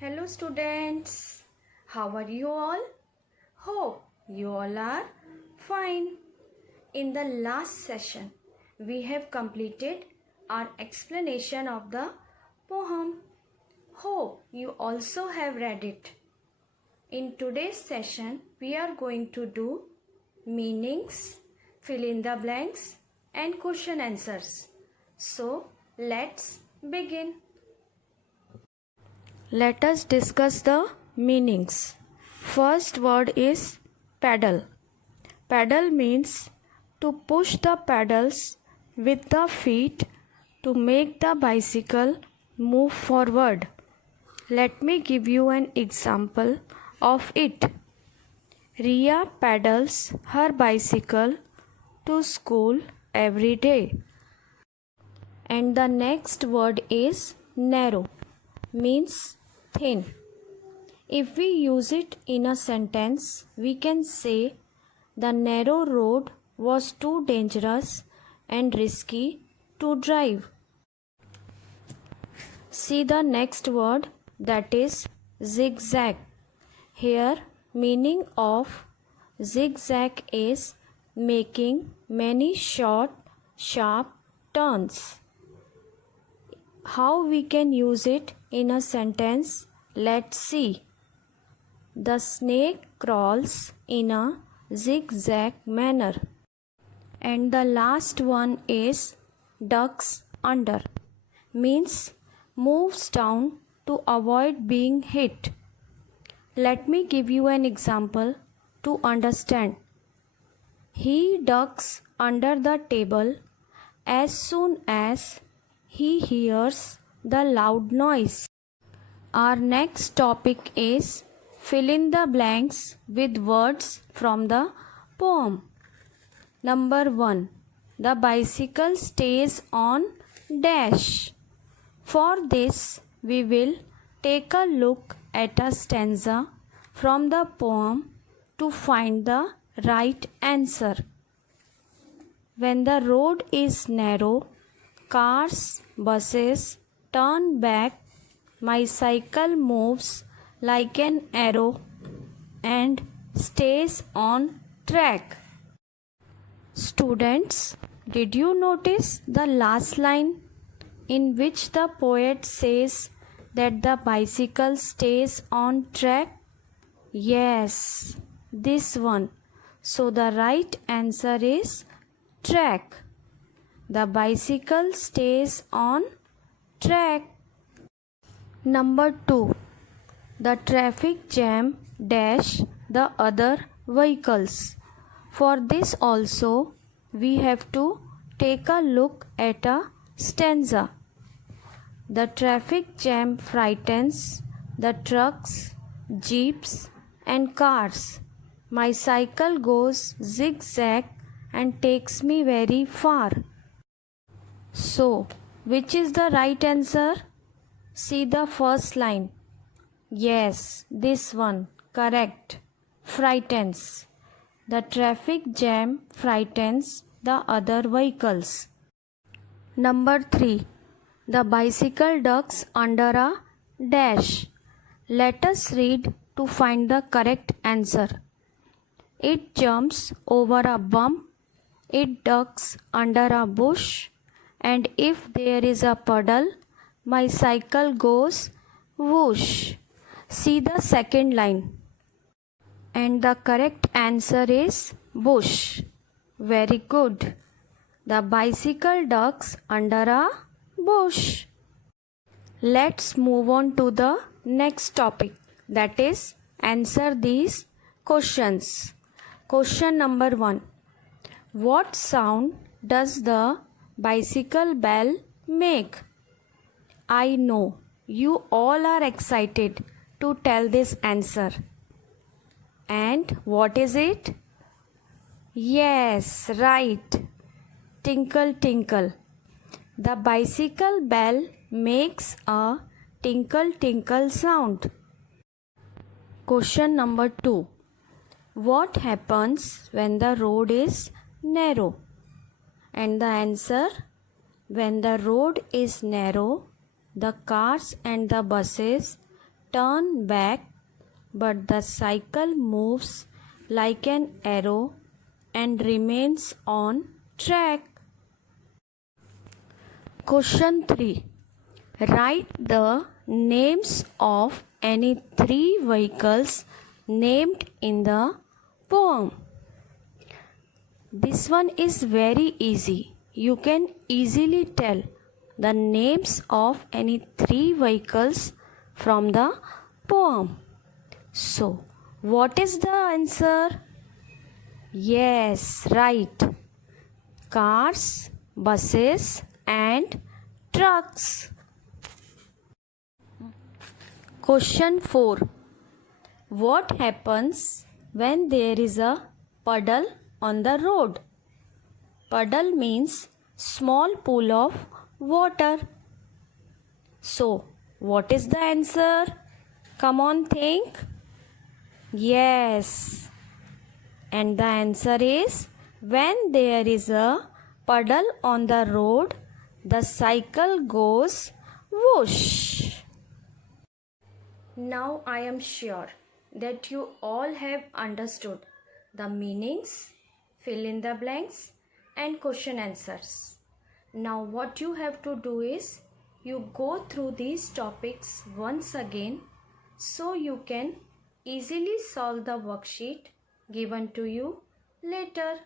Hello students, how are you all? Hope you all are fine. In the last session, we have completed our explanation of the poem. Hope you also have read it. In today's session, we are going to do meanings, fill in the blanks and question answers. So, let's begin. Let us discuss the meanings. First word is pedal. Pedal means to push the pedals with the feet to make the bicycle move forward. Let me give you an example of it. Ria pedals her bicycle to school every day. And the next word is narrow, means thin. If we use it in a sentence, we can say the narrow road was too dangerous and risky to drive. See the next word, that is zigzag. Here, meaning of zigzag is making many short, sharp turns. How we can use it in a sentence? Let's see. The snake crawls in a zigzag manner. And the last one is ducks under, means moves down to avoid being hit. Let me give you an example to understand. He ducks under the table as soon as he hears the loud noise. Our next topic is fill in the blanks with words from the poem. Number 1. The bicycle stays on dash. For this, we will take a look at a stanza from the poem to find the right answer. When the road is narrow, cars, buses turn back, my cycle moves like an arrow and stays on track. Students, did you notice the last line in which the poet says that the bicycle stays on track? Yes, this one. So the right answer is track. The bicycle stays on track. Number 2. The traffic jam dash the other vehicles. For this also, we have to take a look at a stanza. The traffic jam frightens the trucks, jeeps and cars. My cycle goes zigzag and takes me very far. So, which is the right answer? See the first line. Yes, this one, correct. Frightens. The traffic jam frightens the other vehicles. Number 3. The bicycle ducks under a dash. Let us read to find the correct answer. It jumps over a bump, it ducks under a bush, and if there is a puddle, my cycle goes whoosh. See the second line. And the correct answer is bush. Very good. The bicycle ducks under a bush. Let's move on to the next topic, that is answer these questions. Question number 1. What sound does the bicycle bell make? I know you all are excited to tell this answer. And what is it? Yes, right. Tinkle, tinkle. The bicycle bell makes a tinkle, tinkle sound. Question number 2. What happens when the road is narrow? And the answer, when the road is narrow, the cars and the buses turn back, but the cycle moves like an arrow and remains on track. Question 3. Write the names of any 3 vehicles named in the poem. This one is very easy. You can easily tell the names of any 3 vehicles from the poem. So, what is the answer? Yes, right. Cars, buses, and trucks. Question 4. What happens when there is a puddle on the road? Puddle means small pool of water. So, what is the answer? Come on, think. Yes. And the answer is when there is a puddle on the road, the cycle goes whoosh. Now I am sure that you all have understood the meanings, fill in the blanks, and question answers. Now what you have to do is you go through these topics once again so you can easily solve the worksheet given to you later.